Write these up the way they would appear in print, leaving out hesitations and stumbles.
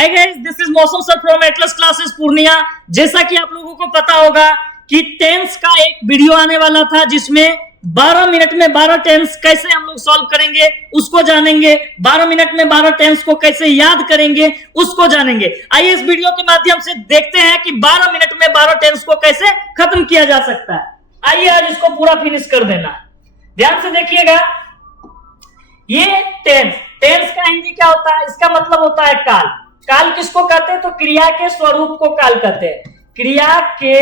Hi guys, this is मौसम sir from Atlas classes Purnia. जैसा कि आप लोगों को पता होगा कि टेंस का एक वीडियो आने वाला था जिसमें 12 मिनट में 12 टेंस कैसे हम लोग सॉल्व करेंगे उसको जानेंगे। 12 मिनट में 12 टेंस को कैसे याद करेंगे उसको जानेंगे। आइए इस वीडियो के माध्यम से देखते हैं कि 12 मिनट में 12 टेंस को कैसे खत्म किया जा सकता है। आइए आज इसको पूरा फिनिश कर देना। ध्यान से देखिएगा, ये टेंस का हिंदी क्या होता है? इसका मतलब होता है काल। काल किसको कहते हैं? तो क्रिया के स्वरूप को काल कहते हैं। क्रिया के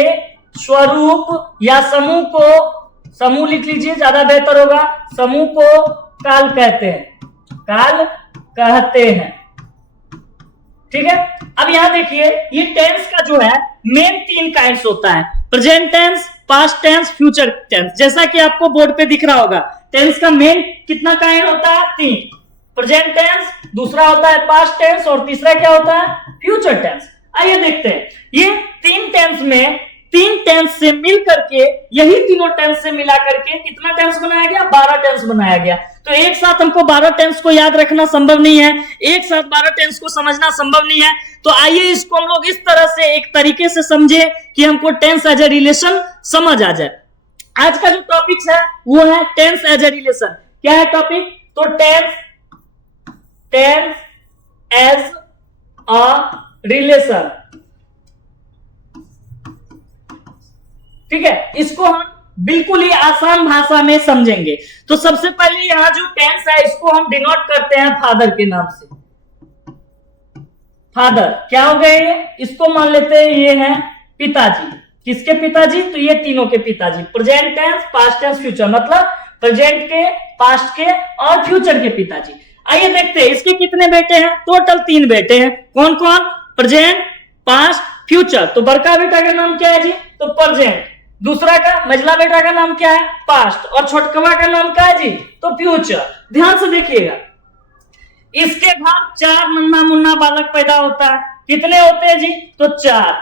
स्वरूप या समूह को, समूह लिख लीजिए ज्यादा बेहतर होगा, समूह को काल कहते हैं, काल कहते हैं। ठीक है, अब यहां देखिए, ये टेंस का जो है मेन 3 काइंड्स होता है, present tense, past tense, future tense. जैसा कि आपको बोर्ड पे दिख रहा होगा, टेंस का मेन कितना काइंड होता है? 3। प्रेजेंट टेंस, दूसरा होता है पास्ट टेंस और तीसरा क्या होता है? Future tense. आइए देखते हैं, ये 3 टेंस में 3 टेंस से मिल करके, यही तीनों टेंस से मिला करके कितना टेंस बनाया गया? 12 टेंस बनाया गया। तो एक साथ हमको 12 टेंस को याद रखना संभव नहीं है, एक साथ 12 टेंस को समझना संभव नहीं है। तो आइए इसको हम लोग इस तरह से एक तरीके से समझे कि हमको टेंस एज ए रिलेशन समझ आ जाए। आज का जो टॉपिक है वो है टेंस एज ए रिलेशन। क्या है टॉपिक? तो टेंस एज अ रिलेशन। ठीक है, इसको हम बिल्कुल ही आसान भाषा में समझेंगे। तो सबसे पहले यहां जो टेंस है इसको हम डिनोट करते हैं फादर के नाम से। फादर क्या हो गए? इसको मान लेते हैं ये है पिताजी। किसके पिताजी? तो ये तीनों के पिताजी। Present tense, past tense, future, मतलब प्रेजेंट के, पास्ट के और फ्यूचर के पिताजी। आइए देखते हैं इसके कितने बेटे हैं। टोटल 3 बेटे हैं। कौन कौन? Present, past, future. तो बड़का बेटा का नाम क्या है जी? तो प्रेजेंट। दूसरा का, मझला बेटा का नाम क्या है? पास्ट। और छोटकवा का नाम क्या है जी? तो फ्यूचर। ध्यान से देखिएगा, इसके घर 4 नन्ना मुन्ना बालक पैदा होता है। कितने होते हैं जी? तो 4।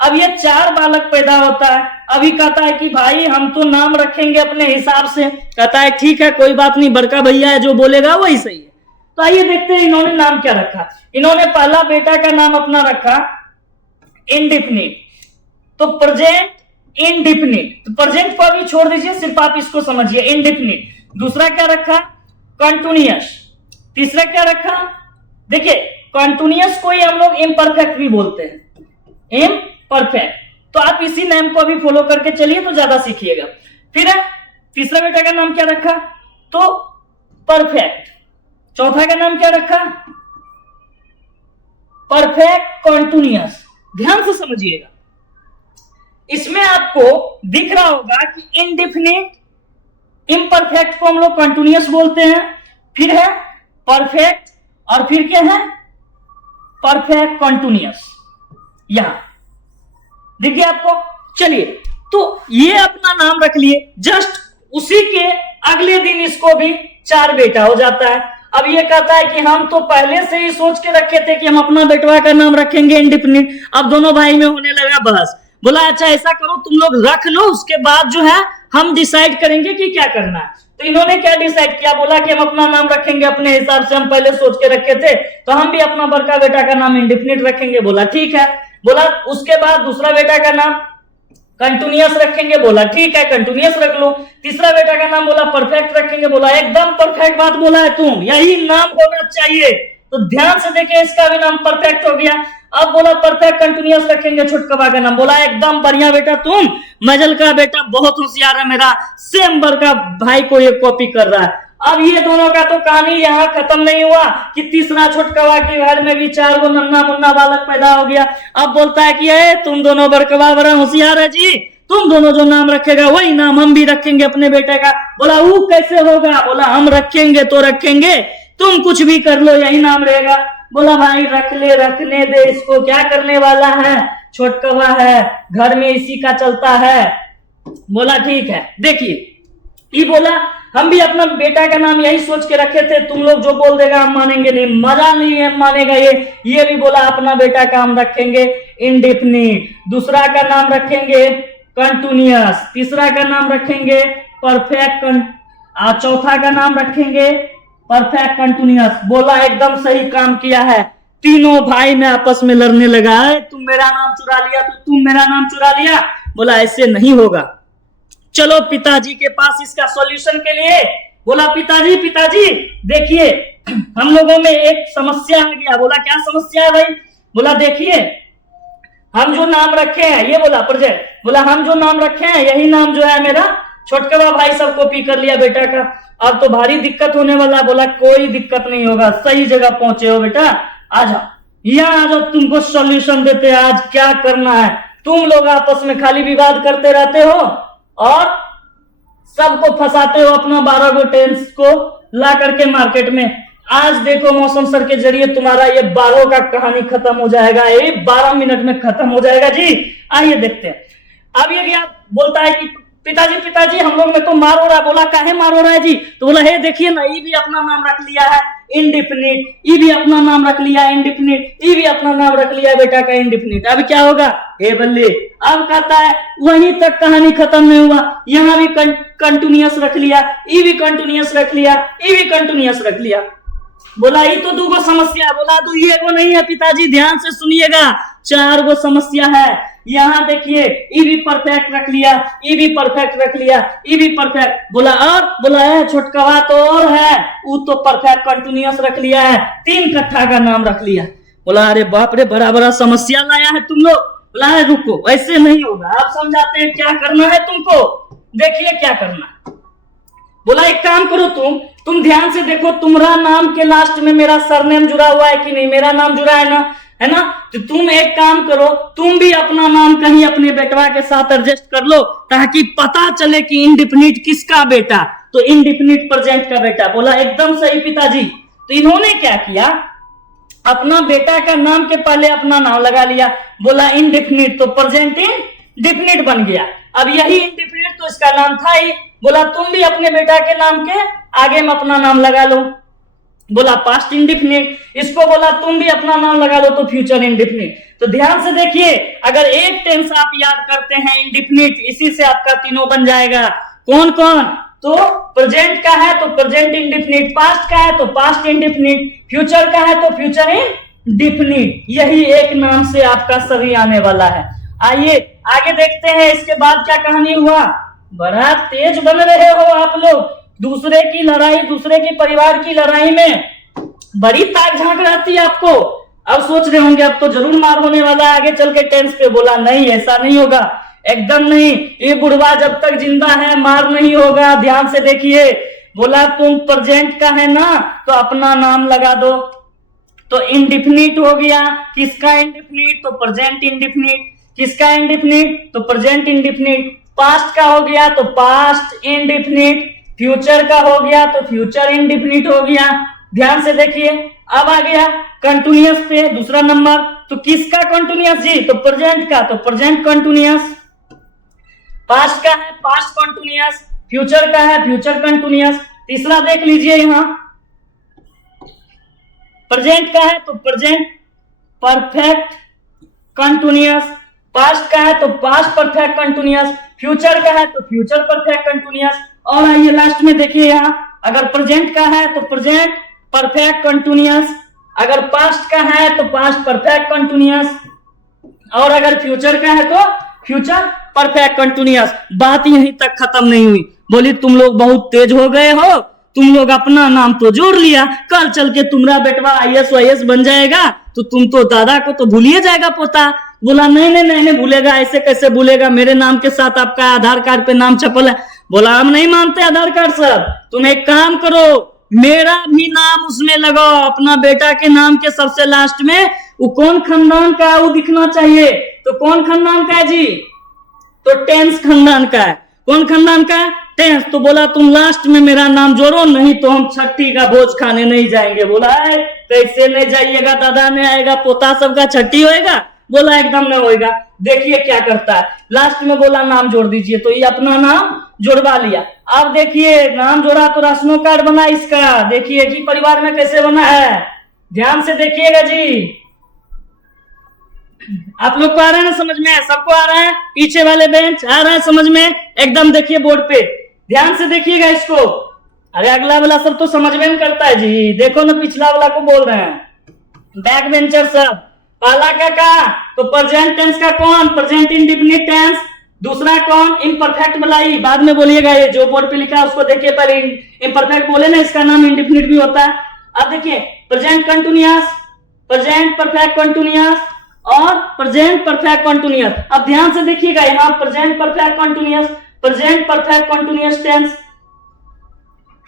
अब ये 4 बालक पैदा होता है। अभी कहता है कि भाई हम तो नाम रखेंगे अपने हिसाब से। कहता है ठीक है, कोई बात नहीं, बड़का भैया है जो बोलेगा वही सही है। तो आइए देखते हैं इन्होंने नाम क्या रखा। इन्होंने पहला बेटा का नाम अपना रखा इंडिफिनिट, तो प्रेजेंट इंडिफिनिट। तो प्रेजेंट को अभी छोड़ दीजिए, सिर्फ आप इसको समझिए, इंडिफिनिट। दूसरा क्या रखा? कंटिन्यूअस। तीसरा क्या रखा? देखिए, कंटिन्यूअस को ही हम लोग इम्परफेक्ट भी बोलते हैं, इम्परफेक्ट। तो आप इसी नेम को अभी फॉलो करके चलिए तो ज्यादा सीखिएगा। फिर है तीसरा बेटा का नाम क्या रखा? तो परफेक्ट। चौथा का नाम क्या रखा? Perfect continuous. ध्यान से समझिएगा, इसमें आपको दिख रहा होगा कि इंडिफिनिट, इम्परफेक्ट को हम लोग कंटिन्यूअस बोलते हैं। फिर है परफेक्ट और फिर क्या है? Perfect continuous. यहां देखिए आपको। चलिए, तो ये अपना नाम रख लिए। जस्ट उसी के अगले दिन इसको भी 4 बेटा हो जाता है। अब ये कहता है कि हम तो पहले से ही सोच के रखे थे कि हम अपना बेटवा का नाम रखेंगे इंडिफिनिट। अब दोनों भाई में होने लगा बहस। बोला अच्छा ऐसा करो, तुम लोग रख लो, उसके बाद जो है हम डिसाइड करेंगे कि क्या करना है। तो इन्होंने क्या डिसाइड किया? बोला कि हम अपना नाम रखेंगे अपने हिसाब से, हम पहले सोच के रखे थे, तो हम भी अपना बड़का बेटा का नाम इंडिफिनिट रखेंगे। बोला ठीक है। बोला उसके बाद दूसरा बेटा का नाम कंटिन्यूअस रखेंगे। बोला ठीक है, कंटिन्यूअस रख लो। तीसरा बेटा का नाम बोला परफेक्ट रखेंगे। बोला एकदम परफेक्ट बात बोला है तुम, यही नाम होना चाहिए। तो ध्यान से देखिए, इसका भी नाम परफेक्ट हो गया। अब बोला परफेक्ट कंटिन्यूअस रखेंगे छोटकवा का नाम। बोला एकदम बढ़िया बेटा तुम, मजल का बेटा बहुत होशियार है मेरा, सेम बड़का भाई को ये कॉपी कर रहा है। अब ये दोनों का तो कहानी यहाँ खत्म नहीं हुआ कि तीसरा छोटकवा के घर में भी 4 गो नन्ना मुन्ना बालक पैदा हो गया। अब बोलता है कि तुम दोनों बड़कवा बड़ा होशियार है जी, तुम दोनों जो नाम रखेगा वही नाम हम भी रखेंगे अपने बेटे का। बोला वो कैसे होगा? बोला हम रखेंगे तो रखेंगे, तुम कुछ भी कर लो, यही नाम रहेगा। बोला भाई रख ले, रखने दे इसको, क्या करने वाला है, छोटकवा है, घर में इसी का चलता है। बोला ठीक है। देखिए, ये बोला हम भी अपना बेटा का नाम यही सोच के रखे थे, तुम लोग जो बोल देगा हम मानेंगे नहीं, मजा नहीं है मानेगा ये भी बोला अपना बेटा का हम रखेंगे इंडिफिनिट, दूसरा का नाम रखेंगे कंटिन्यूअस, तीसरा का नाम रखेंगे परफेक्ट, चौथा का नाम रखेंगे परफेक्ट कंटिन्यूअस। बोला एकदम सही काम किया है, तीनों भाई में आपस में लड़ने लगा है, तुम मेरा नाम चुरा लिया तो तुम मेरा नाम चुरा लिया। बोला ऐसे नहीं होगा, चलो पिताजी के पास इसका सॉल्यूशन के लिए। बोला पिताजी पिताजी देखिए हम लोगों में एक समस्या आ गया। बोला क्या समस्या है भाई? बोला देखिए हम जो नाम रखे हैं, ये बोला प्रेजेंट, बोला हम जो नाम रखे हैं यही नाम जो है मेरा छोटका भाई सब कॉपी कर लिया बेटा का, अब तो भारी दिक्कत होने वाला। बोला कोई दिक्कत नहीं होगा, सही जगह पहुंचे हो बेटा, आ जाओ यहाँ आ जाओ, तुमको सॉल्यूशन देते हैं आज क्या करना है। तुम लोग आपस में खाली विवाद करते रहते हो और सबको फंसाते हो अपना 12 गो टेंस को ला करके मार्केट में। आज देखो मौसम सर के जरिए तुम्हारा ये 12 का कहानी खत्म हो जाएगा, ये 12 मिनट में खत्म हो जाएगा जी। आइए देखते हैं। अब ये क्या बोलता है कि पिताजी पिताजी हम लोग में तो मार हो रहा है। बोला काहे मार हो रहा है जी? तो बोला हे देखिए ना, ये भी अपना नाम रख लिया है इंडिफिनिट, ये भी अपना नाम रख लिया है इंडिफिनिट, ये भी अपना नाम रख लिया है बेटा का इंडिफिनिट। अब क्या होगा? हे बल्ले, अब कहता है वहीं तक कहानी खत्म नहीं हुआ, यहाँ भी कंटिन्यूअस रख लिया, ये भी कंटिन्यूअस रख लिया, ये भी कंटिन्यूअस रख लिया। बोला ये तो 2 गो समस्या। बोला 2 गो नहीं है पिताजी, ध्यान से सुनिएगा, 4 गो समस्या है। यहाँ देखिए ये भी परफेक्ट रख लिया, ये भी परफेक्ट रख लिया, ये भी परफेक्ट। बोला और? बोला है छोटकवा तो और है, वो तो परफेक्ट कंटिन्यूअस रख लिया है, 3 कट्ठा का नाम रख लिया। बोला अरे बाप रे, बड़ा बड़ा समस्या लाया है तुम लोग। बोला है रुको, ऐसे नहीं होगा, आप समझाते हैं क्या करना है तुमको, देखिए क्या करना। बोला एक काम करो, तुम ध्यान से देखो, तुम्हारा नाम के लास्ट में मेरा सरनेम जुड़ा हुआ है कि नहीं? मेरा नाम जुड़ा है ना? तो तुम एक काम करो, तुम भी अपना नाम कहीं अपने बेटवा के साथ एडजस्ट कर लो ताकि पता चले कि इंडिफिनिट किसका बेटा, तो इंडिफिनिट प्रेजेंट का बेटा। बोला एकदम सही पिताजी। तो इन्होंने क्या किया, अपना बेटा का नाम के पहले अपना नाम लगा लिया। बोला इंडिफिनिट, तो प्रेजेंट इंडिफिनिट बन गया। अब यही इंडिफिनिट तो इसका नाम था ही। बोला तुम भी अपने बेटा के नाम के आगे में अपना नाम लगा लो। बोला पास्ट इंडिफिनिट, इसको बोला तुम भी अपना नाम लगा लो, तो फ्यूचर इंडिफिनिट। तो ध्यान से देखिए, अगर एक टेंस आप याद करते हैं इंडिफिनिट, इसी से आपका तीनों बन जाएगा। कौन कौन? तो प्रेजेंट का है तो प्रेजेंट इंडिफिनिट, पास्ट का है तो पास्ट इंडिफिनिट, फ्यूचर का है तो फ्यूचर इंडिफिनिट। यही एक नाम से आपका सभी आने वाला है। आइए आगे देखते हैं इसके बाद क्या कहानी हुआ। बड़ा तेज बन रहे हो आप लोग, दूसरे की लड़ाई, दूसरे के परिवार की लड़ाई में बड़ी ताक झांक रहती है आपको। अब सोच रहे होंगे अब तो जरूर मार होने वाला है आगे चल के टेंस पे। बोला नहीं, ऐसा नहीं होगा, एकदम नहीं, ये बुढ़वा जब तक जिंदा है मार नहीं होगा। ध्यान से देखिए, बोला तुम प्रेजेंट का है ना तो अपना नाम लगा दो, तो इंडिफिनिट हो गया। किसका इंडिफिनिट? तो प्रेजेंट इंडिफिनिट। किसका इंडिफिनिट? तो प्रेजेंट इंडिफिनिट। पास्ट का हो गया तो पास्ट इंडिफिनिट, फ्यूचर का हो गया तो फ्यूचर इंडिफिनिट हो गया। ध्यान से देखिए, अब आ गया कंटिन्यूअस पे दूसरा नंबर। तो किसका कंटिन्यूअस जी? तो प्रेजेंट का, तो प्रेजेंट कंटिन्यूअस। पास्ट का है पास्ट कंटिन्यूअस, फ्यूचर का है फ्यूचर कंटिन्यूअस। तीसरा देख लीजिए, यहां प्रेजेंट का है तो प्रेजेंट परफेक्ट कंटिन्यूअस, पास्ट का है तो पास्ट परफेक्ट कंटिन्यूअस, फ्यूचर का है तो फ्यूचर परफेक्ट कंटिन्यूअस। और आइए लास्ट में देखिए, यहां अगर प्रेजेंट का है तो प्रेजेंट परफेक्ट कंटिन्यूअस, अगर पास्ट का है तो पास्ट परफेक्ट कंटिन्यूअस, और अगर फ्यूचर का है तो फ्यूचर परफेक्ट कंटिन्यूअस। बात यहीं तक खत्म नहीं हुई। बोली तुम लोग बहुत तेज हो गए हो, तुम लोग अपना नाम तो जोड़ लिया, कल चल के तुम्हारा बेटवा IAS वाईएस बन जाएगा तो तुम तो दादा को तो भूलिए जाएगा पोता। बोला नहीं नहीं नहीं नहीं भूलेगा, ऐसे कैसे भूलेगा, मेरे नाम के साथ आपका आधार कार्ड पे नाम छपल है। बोला हम नहीं मानते आधार कार्ड सर, तुम एक काम करो मेरा भी नाम उसमें लगाओ, अपना बेटा के नाम के सबसे लास्ट में वो कौन खानदान का है वो दिखना चाहिए। तो कौन खानदान का है जी? तो टेंस खानदान का है। कौन खानदान का है? टेंस। तो बोला तुम लास्ट में मेरा नाम जोड़ो, नहीं तो हम छठी का भोज खाने नहीं जाएंगे। बोला है कैसे नहीं जाइएगा, दादा में आएगा पोता सबका छठी होएगा। बोला एकदम नहीं होएगा। देखिए क्या करता है, लास्ट में बोला नाम जोड़ दीजिए, तो ये अपना नाम जोड़वा लिया। अब देखिए नाम जोड़ा तो राशनों कार्ड बना इसका, देखिए जी परिवार में कैसे बना है, ध्यान से देखिएगा जी। आप लोग को आ रहा है ना समझ में? सबको आ रहा है? पीछे वाले बेंच आ रहा है समझ में? एकदम देखिए बोर्ड पे, ध्यान से देखिएगा इसको। अरे अगला वाला सब तो समझ में करता है जी, देखो ना पिछला वाला को बोल रहे हैं। बैक बेंचर सब। पहला क्या कहा, तो प्रेजेंट टेंस का कौन, प्रेजेंट इंडेफिनिट टेंस। दूसरा कौन, इम्परफेक्ट बुलाई, बाद में बोलिएगा, ये जो बोर्ड पे लिखा है उसको देखिए, पहले इम्परफेक्ट बोले ना, इसका नाम इंडेफिनिट भी होता है। अब देखिए present continuous, present perfect continuous और प्रेजेंट परफेक्ट कंटिन्यूअस। अब ध्यान से देखिएगा, यहाँ present perfect continuous, present perfect continuous tense.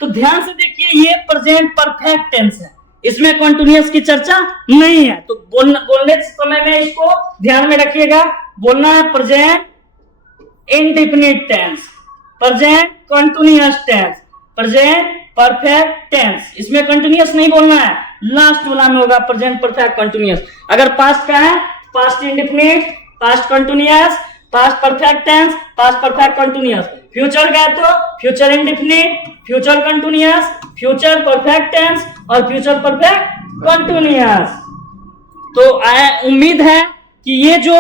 तो ध्यान से देखिए, ये प्रेजेंट परफेक्ट टेंस है, इसमें कंटिन्यूअस की चर्चा नहीं है। तो बोलने समय में इसको ध्यान में रखिएगा, बोलना है present indefinite tense, present continuous tense, present perfect tense. इसमें कंटिन्यूअस नहीं बोलना है, लास्ट वाला में होगा प्रेजेंट परफेक्ट कंटिन्यूअस। अगर पास्ट का है, past indefinite, past continuous, past perfect tense, past perfect continuous. Future का है तो future indefinite, future continuous, future perfect tense और फ्यूचर परफेक्ट कंटिन्यूअस। तो उम्मीद है कि ये जो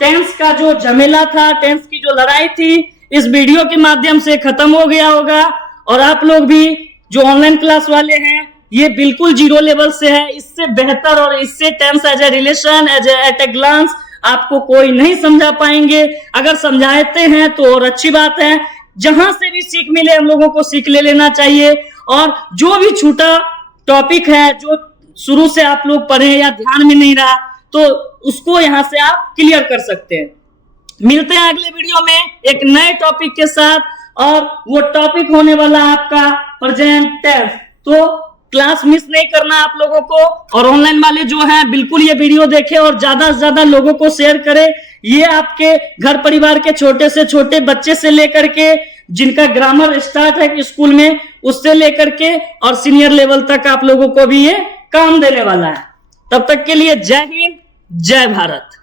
टेंस का जो झमेला था, टेंस की जो लड़ाई थी, इस वीडियो के माध्यम से खत्म हो गया होगा। और आप लोग भी जो ऑनलाइन क्लास वाले हैं, ये बिल्कुल जीरो लेवल से है, इससे बेहतर और इससे tense as a relation, at a glance आपको कोई नहीं समझा पाएंगे। अगर समझाते हैं तो और अच्छी बात है, जहां से भी सीख मिले हम लोगों को सीख ले लेना चाहिए। और जो भी छूटा टॉपिक है, जो शुरू से आप लोग पढ़े या ध्यान में नहीं रहा, तो उसको यहां से आप क्लियर कर सकते हैं। मिलते हैं अगले वीडियो में एक नए टॉपिक के साथ, और वो टॉपिक होने वाला आपका प्रेजेंट टेंस। तो क्लास मिस नहीं करना आप लोगों को, और ऑनलाइन वाले जो हैं बिल्कुल ये वीडियो देखें और ज्यादा से ज्यादा लोगों को शेयर करें। ये आपके घर परिवार के छोटे से छोटे बच्चे से लेकर के, जिनका ग्रामर स्टार्ट है स्कूल में, उससे लेकर के और सीनियर लेवल तक आप लोगों को भी ये काम देने वाला है। तब तक के लिए जय हिंद, जय भारत।